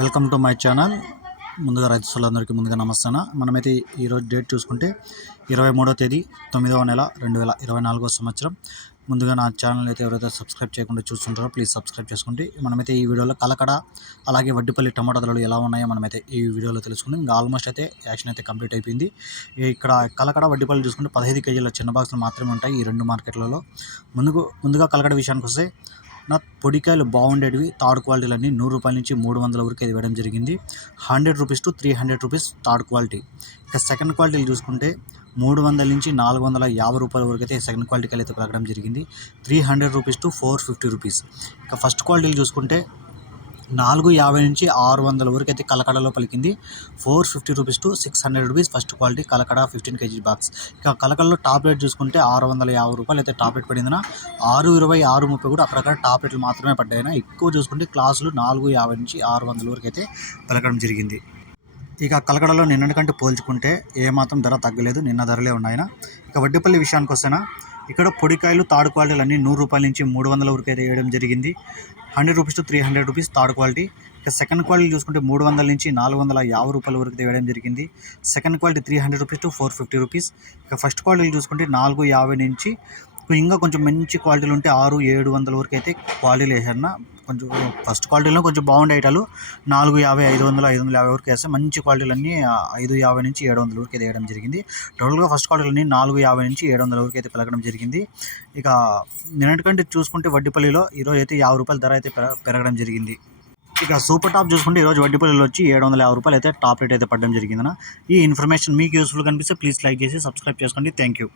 Welcome to my channel. ముందుగా రైతు సోదరులందరికీ ముందుగా నమస్తాన. మనమైతే ఈరోజు డేట్ చూసుకుంటే ఇరవై మూడో తేదీ తొమ్మిదవ నెల రెండు వేల ఇరవై నాలుగో సంవత్సరం. ముందుగా నా ఛానల్ అయితే ఎవరైతే సబ్స్క్రైబ్ చేయకుండా చూస్తుంటారో ప్లీజ్ సబ్స్క్రైబ్ చేసుకుంటే మనమైతే ఈ వీడియోలో కలకడ అలాగే వడ్డిపల్లి టమాటా ధరలు ఎలా ఉన్నాయో మనమైతే ఈ వీడియోలో తెలుసుకుందాం. ఇంకా ఆల్మోస్ట్ అయితే యాక్షన్ అయితే కంప్లీట్ అయిపోయింది. ఇక్కడ కలకడ వడ్డిపల్లి చూసుకుంటే పదహైదు కేజీల చిన్న బాక్సులు మాత్రమే ఉంటాయి ఈ రెండు మార్కెట్లలో. ముందుకు ముందుగా కలకడ విషయానికి వస్తే నా పొడికాయలు బాగుండేటివి థర్డ్ క్వాలిటీలన్నీ నూరు రూపాయల నుంచి మూడు వందల వరకు ఇది ఇవ్వడం జరిగింది. Hundred rupees to three hundred rupees third quality. ఇక సెకండ్ క్వాలిటీలు చూసుకుంటే మూడు వందల నుంచి నాలుగు వందల యాభై రూపాయల వరకు అయితే సెకండ్ క్వాలిటీకి అయితే పలకడం జరిగింది. Three hundred rupees to four fifty rupees. ఇక ఫస్ట్ క్వాలిటీలు చూసుకుంటే నాలుగు యాభై నుంచి ఆరు వందల వరకు అయితే కలకడలో పలికింది. Four fifty rupees to six hundred rupees first quality Kalakada fifteen KG box. ఇక కలకడలో టాప్ రేట్ చూసుకుంటే ఆరు వందల యాభై రూపాయలు అయితే టాప్ రేట్ పడిందిన ఆరు ఇరవై ఆరు ముప్పై కూడా అక్కడక్కడ టాప్ రేట్లు మాత్రమే పడ్డాయినా ఎక్కువ చూసుకుంటే క్లాసులు నాలుగు యాభై నుంచి ఆరు వందల వరకు అయితే పలకడం జరిగింది. ఇక కలకడలో నిన్నటి కంటే పోల్చుకుంటే ఏమాత్రం ధర తగ్గలేదు నిన్న ధరలే ఉన్నాయన ఇక వడ్డీపల్లి విషయానికి వస్తేనా ఇక్కడ పొడికాయలు తాడు క్వాలిటీలు అన్నీ నూరు రూపాయల నుంచి మూడు వందల వరకు అయితే వేయడం జరిగింది. Hundred rupees to three hundred rupees third quality. ఇక సెకండ్ క్వాలిటీ చూసుకుంటే మూడు వందల నుంచి నాలుగు వందల యాభై రూపాయల వరకు వేయడం జరిగింది. Second quality three hundred rupees to four fifty rupees. ఇక ఫస్ట్ క్వాలిటీ చూసుకుంటే నాలుగు యాభై నుంచి ఇంకా కొంచెం మంచి క్వాలిటీలు ఉంటే ఆరు ఏడు వందల వరకు అయితే క్వాలిటీలు వేసారన్న. కొంచెం ఫస్ట్ క్వాలిటీలో కొంచెం బాగుండే ఐటాలు. నాలుగు యాభై ఐదు వందలు ఐదు వందల యాభై వరకు వేస్తే మంచి క్వాలిటీలన్నీ ఐదు యాభై నుంచి ఏడు వందల వరకు అయితే వేయడం జరిగింది. టోటల్గా ఫస్ట్ క్వాలిటీలన్నీ నాలుగు యాభై నుంచి ఏడు వందల వరకు అయితే పెరగడం జరిగింది. ఇక నిన్నటికంటే చూసుకుంటే వడ్డీపల్లిలో ఈరోజు అయితే యాభై రూపాయల ధర అయితే పెరగడం జరిగింది. ఇక సూపర్ టాప్ చూసుకుంటే ఈరోజు వడ్డీపల్లిలో వచ్చి ఏడు వందల యాభై రూపాయలు అయితే టాప్ రేట్ అయితే పడడం జరిగిందన్న. ఈ ఇన్ఫర్మేషన్ మీకు యూస్ఫుల్ కనిపిస్తే ప్లీజ్ లైక్ చేసి సబ్స్క్రైబ్ చేసుకోండి. Thank you.